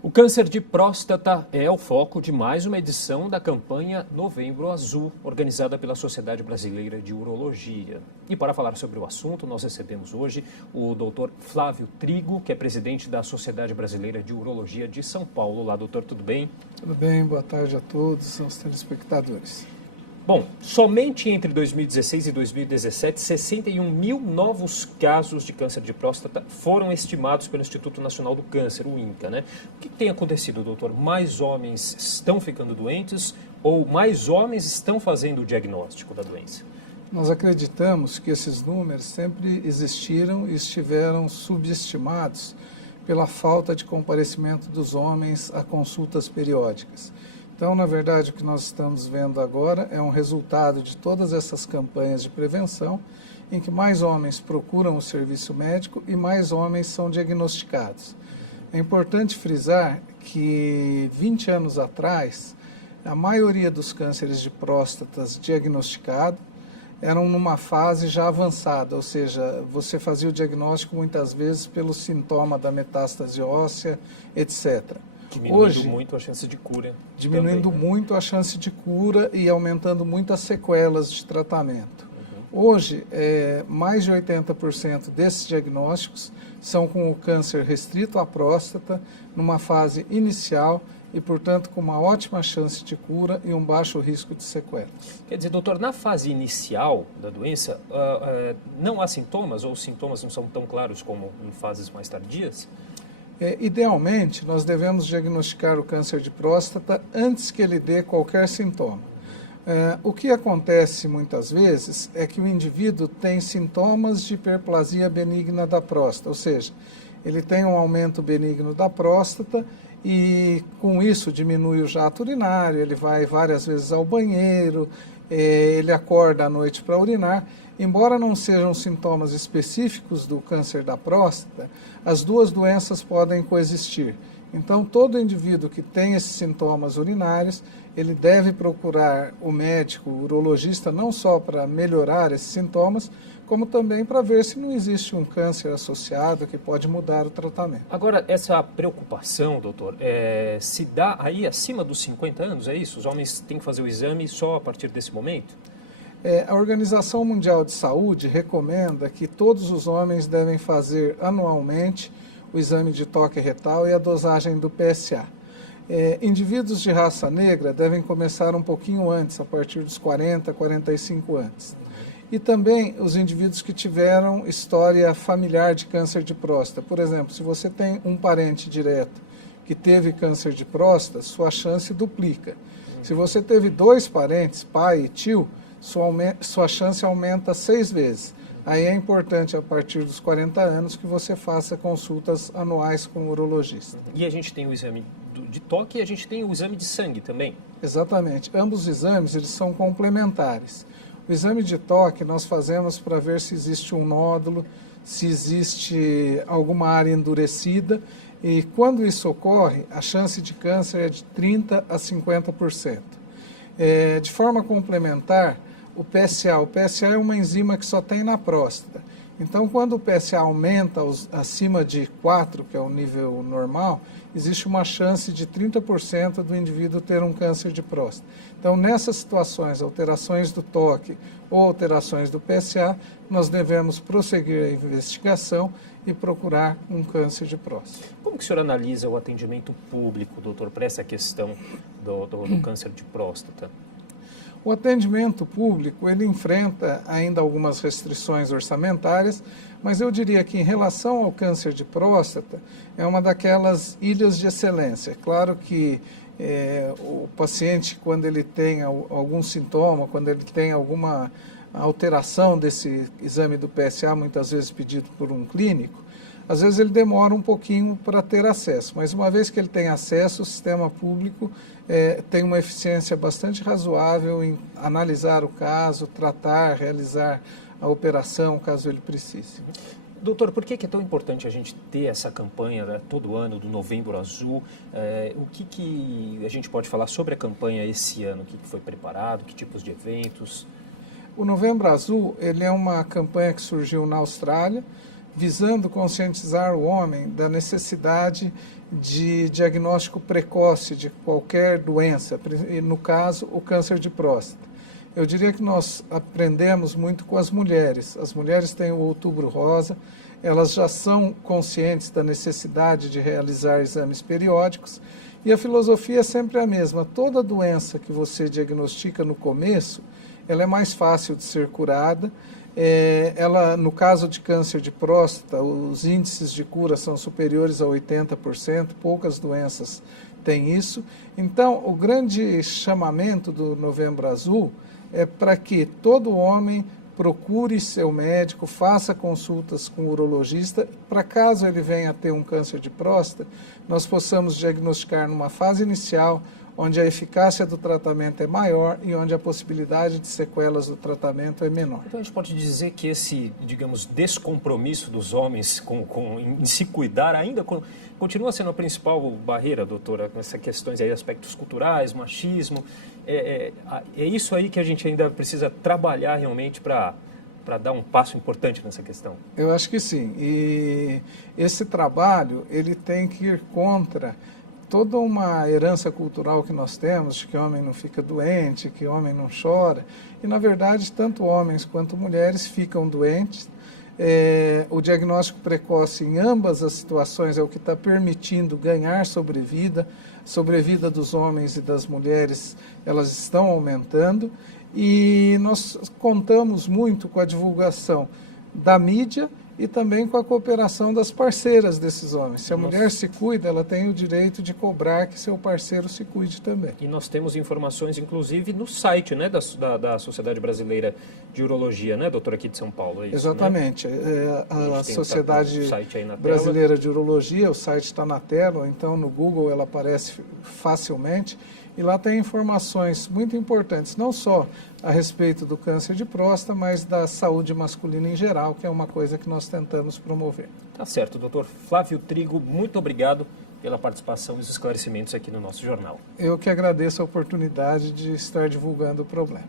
O câncer de próstata é o foco de mais uma edição da campanha Novembro Azul, organizada pela Sociedade Brasileira de Urologia. E para falar sobre o assunto, nós recebemos hoje o Dr. Flávio Trigo, que é presidente da Sociedade Brasileira de Urologia de São Paulo. Olá, doutor, tudo bem? Tudo bem, boa tarde a todos, aos telespectadores. Bom, somente entre 2016 e 2017, 61 mil novos casos de câncer de próstata foram estimados pelo Instituto Nacional do Câncer, o INCA, né? O que tem acontecido, doutor? Mais homens estão ficando doentes ou mais homens estão fazendo o diagnóstico da doença? Nós acreditamos que esses números sempre existiram e estiveram subestimados pela falta de comparecimento dos homens a consultas periódicas. Então, na verdade, o que nós estamos vendo agora é um resultado de todas essas campanhas de prevenção, em que mais homens procuram o serviço médico e mais homens são diagnosticados. É importante frisar que 20 anos atrás, a maioria dos cânceres de próstatas diagnosticados eram numa fase já avançada, ou seja, você fazia o diagnóstico muitas vezes pelo sintoma da metástase óssea, etc. Diminuindo muito a chance de cura. Diminuindo também, né? muito a chance de cura e aumentando muito as sequelas de tratamento. Hoje, mais de 80% desses diagnósticos são com o câncer restrito à próstata, numa fase inicial e, portanto, com uma ótima chance de cura e um baixo risco de sequelas. Quer dizer, doutor, na fase inicial da doença, não há sintomas ou os sintomas não são tão claros como em fases mais tardias? Idealmente, nós devemos diagnosticar o câncer de próstata antes que ele dê qualquer sintoma. O que acontece muitas vezes é que o indivíduo tem sintomas de hiperplasia benigna da próstata, ou seja, ele tem um aumento benigno da próstata e com isso diminui o jato urinário, ele vai várias vezes ao banheiro, ele acorda à noite para urinar. Embora não sejam sintomas específicos do câncer da próstata, as duas doenças podem coexistir. Então, todo indivíduo que tem esses sintomas urinários, ele deve procurar o médico, o urologista, não só para melhorar esses sintomas, como também para ver se não existe um câncer associado que pode mudar o tratamento. Agora, essa preocupação, doutor, se dá aí acima dos 50 anos, é isso? Os homens têm que fazer o exame só a partir desse momento? A Organização Mundial de Saúde recomenda que todos os homens devem fazer anualmente o exame de toque retal e a dosagem do PSA. Indivíduos de raça negra devem começar um pouquinho antes, a partir dos 40, 45 anos. E também os indivíduos que tiveram história familiar de câncer de próstata. Por exemplo, se você tem um parente direto que teve câncer de próstata, sua chance duplica. Se você teve dois parentes, pai e tio, sua chance aumenta 6 vezes. Aí é importante, a partir dos 40 anos, que você faça consultas anuais com o urologista. E a gente tem o exame de toque e a gente tem o exame de sangue também. Exatamente. Ambos os exames, eles são complementares. O exame de toque nós fazemos para ver se existe um nódulo, se existe alguma área endurecida, e quando isso ocorre, a chance de câncer é de 30% a 50%. De forma complementar, o PSA é uma enzima que só tem na próstata. Então, quando o PSA aumenta acima de 4, que é o nível normal, existe uma chance de 30% do indivíduo ter um câncer de próstata. Então, nessas situações, alterações do toque ou alterações do PSA, nós devemos prosseguir a investigação e procurar um câncer de próstata. Como que o senhor analisa o atendimento público, doutor, para essa questão do câncer de próstata? O atendimento público, ele enfrenta ainda algumas restrições orçamentárias, mas eu diria que em relação ao câncer de próstata, é uma daquelas ilhas de excelência. Claro que o paciente, quando ele tem algum sintoma, quando ele tem alguma alteração desse exame do PSA, muitas vezes pedido por um clínico, às vezes ele demora um pouquinho para ter acesso, mas uma vez que ele tem acesso, o sistema público tem uma eficiência bastante razoável em analisar o caso, tratar, realizar a operação, caso ele precise. Doutor, por que é tão importante a gente ter essa campanha, né, todo ano do Novembro Azul? O que a gente pode falar sobre a campanha esse ano? O que foi preparado? Que tipos de eventos? O Novembro Azul ele é uma campanha que surgiu na Austrália, visando conscientizar o homem da necessidade de diagnóstico precoce de qualquer doença, no caso, o câncer de próstata. Eu diria que nós aprendemos muito com as mulheres. As mulheres têm o Outubro Rosa, elas já são conscientes da necessidade de realizar exames periódicos e a filosofia é sempre a mesma. Toda doença que você diagnostica no começo, ela é mais fácil de ser curada. No caso de câncer de próstata, os índices de cura são superiores a 80%, poucas doenças têm isso. Então, o grande chamamento do Novembro Azul é para que todo homem procure seu médico, faça consultas com o urologista, para caso ele venha a ter um câncer de próstata, nós possamos diagnosticar numa fase inicial, onde a eficácia do tratamento é maior e onde a possibilidade de sequelas do tratamento é menor. Então a gente pode dizer que esse, digamos, descompromisso dos homens em se cuidar ainda continua sendo a principal barreira, doutora, nessas questões aí, aspectos culturais, machismo. É isso aí que a gente ainda precisa trabalhar realmente para dar um passo importante nessa questão? Eu acho que sim. E esse trabalho, ele tem que ir contra toda uma herança cultural que nós temos, de que homem não fica doente, que homem não chora. E, na verdade, tanto homens quanto mulheres ficam doentes. O diagnóstico precoce em ambas as situações é o que está permitindo ganhar sobrevida. A sobrevida dos homens e das mulheres, elas estão aumentando. E nós contamos muito com a divulgação da mídia e também com a cooperação das parceiras desses homens. Se a mulher se cuida, ela tem o direito de cobrar que seu parceiro se cuide também. E nós temos informações, inclusive, no site, né, da Sociedade Brasileira de Urologia, né, doutora, aqui de São Paulo, é isso? Exatamente. Né? A Sociedade Brasileira de Urologia, o site está na tela, ou então no Google ela aparece facilmente, e lá tem informações muito importantes, não só a respeito do câncer de próstata, mas da saúde masculina em geral, que é uma coisa que nós tentamos promover. Tá certo, doutor Flávio Trigo, muito obrigado pela participação e os esclarecimentos aqui no nosso jornal. Eu que agradeço a oportunidade de estar divulgando o problema.